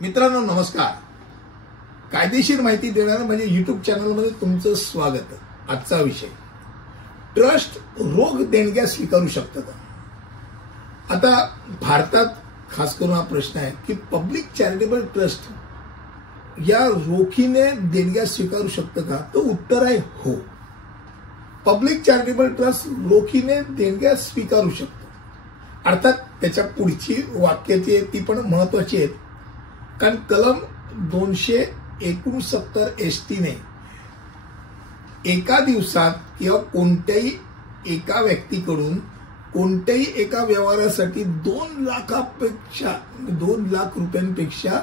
मित्रांनो नमस्कार. कायदेशीर माहिती देणाऱ्या म्हणजे युट्यूब चॅनलमध्ये तुमचं स्वागत. आजचा विषय ट्रस्ट रोख देणग्या स्वीकारू शकतं का. आता भारतात खास करून हा प्रश्न आहे की पब्लिक चॅरिटेबल ट्रस्ट या रोखीने देणग्या स्वीकारू शकतं का. तर उत्तर आहे हो. पब्लिक चॅरिटेबल ट्रस्ट रोखीने देणग्या स्वीकारू शकतो. अर्थात त्याच्या पुढची वाक्याची ती पण महत्वाची आहेत. कारण कलम 269 ST ने एका दिवसात किंवा कोणत्याही एका व्यक्तीकडून कोणत्याही एका व्यवहारासाठी 2 लाख रुपयांपेक्षा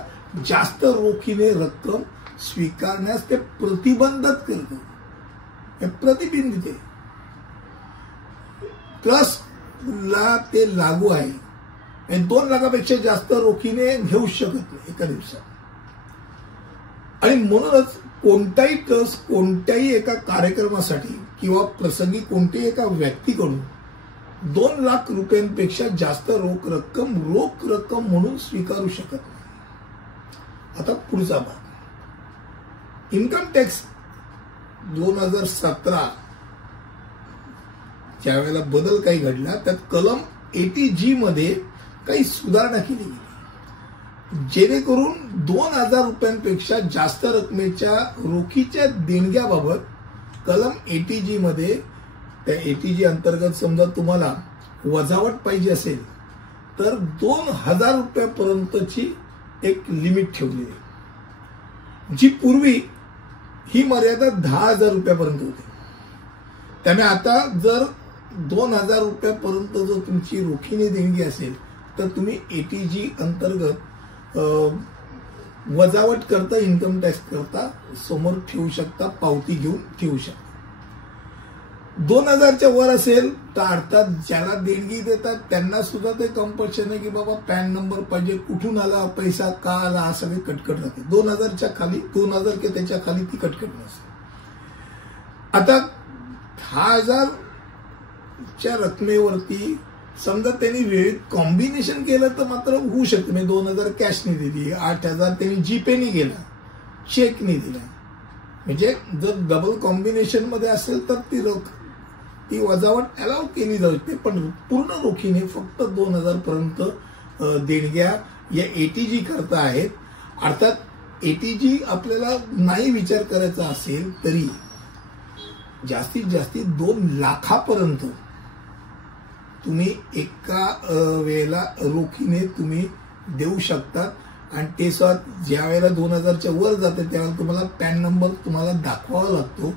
जास्त रोखीने रक्कम स्वीकारण्यास ते प्रतिबंधित करतं. प्रतिबंधित आहे. ट्रस्टला ते लागू आहे. 2 लाखापेक्षा जास्त रोखीने घेऊ शकत नाही एका दिवसात. आणि म्हणूनच कोणताही ट्रस्ट कोणत्याही एका कार्यक्रमासाठी किंवा प्रसंगी कोणत्याही एका व्यक्तीकडून 2 लाख रुपयांपेक्षा जास्त रोख रक्कम म्हणून स्वीकारू शकत नाही. आता पुढचा भाग इन्कम टॅक्स 2017 ज्या वेळेला बदल काही घडला त्यात कलम 80G मध्ये काही सुधारणा केली गेली जेणेकरून 2000 रुपयांपेक्षा जास्त रकमेच्या रोखीच्या देणग्याबाबत कलम 80G मध्ये त्या 80G अंतर्गत समजा तुम्हाला वजावट पाहिजे असेल तर 2000 रुपयापर्यंतची एक लिमिट ठेवली आहे. जी पूर्वी ही मर्यादा 10,000 रुपयापर्यंत होती. त्यामुळे आता जर 2000 रुपयापर्यंत जर तुमची रोखीने देणगी असेल तर तुम्ही 80G अंतर्गत वजावट करता इन्कम टॅक्स करता समोर ठेवू शकता. पावती घेऊन ठेवू शकता. 2000च्या वर असेल तर अर्थात ज्याला देणगी देतात त्यांना सुद्धा ते कंपल्शन आहे की बाबा पॅन नंबर पाहिजे, कुठून आला पैसा, का आला, हा सगळे कटकट राहते. 2000च्या खाली 2000 किंवा त्याच्या खाली ती कटकट नसते. आता 10,000च्या रकमेवरती समजा त्यांनी वेळेत कॉम्बिनेशन केलं तर मात्र होऊ शकतं. म्हणजे 2000 कॅशने दिली, 8,000 त्यांनी जीपेने गेला, चेकने दिला. म्हणजे जर डबल कॉम्बिनेशन मध्ये असेल तर ती वजावट अलाव केली जाऊ शकते. पण पूर्ण रोखीने फक्त 2000 पर्यंत देणग्या या 80G करता आहेत. अर्थात 80G आपल्याला नाही विचार करायचा असेल तरी जास्तीत जास्त 2 लाखापर्यंत तुम्ही एका वेळेला रोखीने तुम्ही देऊ शकता. आणि ते स्वतः ज्या वेळेला 2000च्या वर जाते त्यावेळेला तुम्हाला पॅन नंबर तुम्हाला दाखवावा लागतो.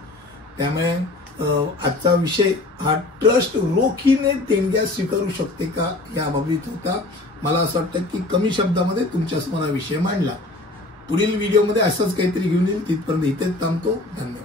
त्यामुळे आजचा विषय हा ट्रस्ट रोखीने देणग्या स्वीकारू शकते का याबाबत होता. मला असं वाटतं की कमी शब्दामध्ये तुमच्यासमोर हा विषय मांडला. पुढील व्हिडिओमध्ये असंच काहीतरी घेऊन येईल. तिथपर्यंत इथेच थांबतो. धन्यवाद.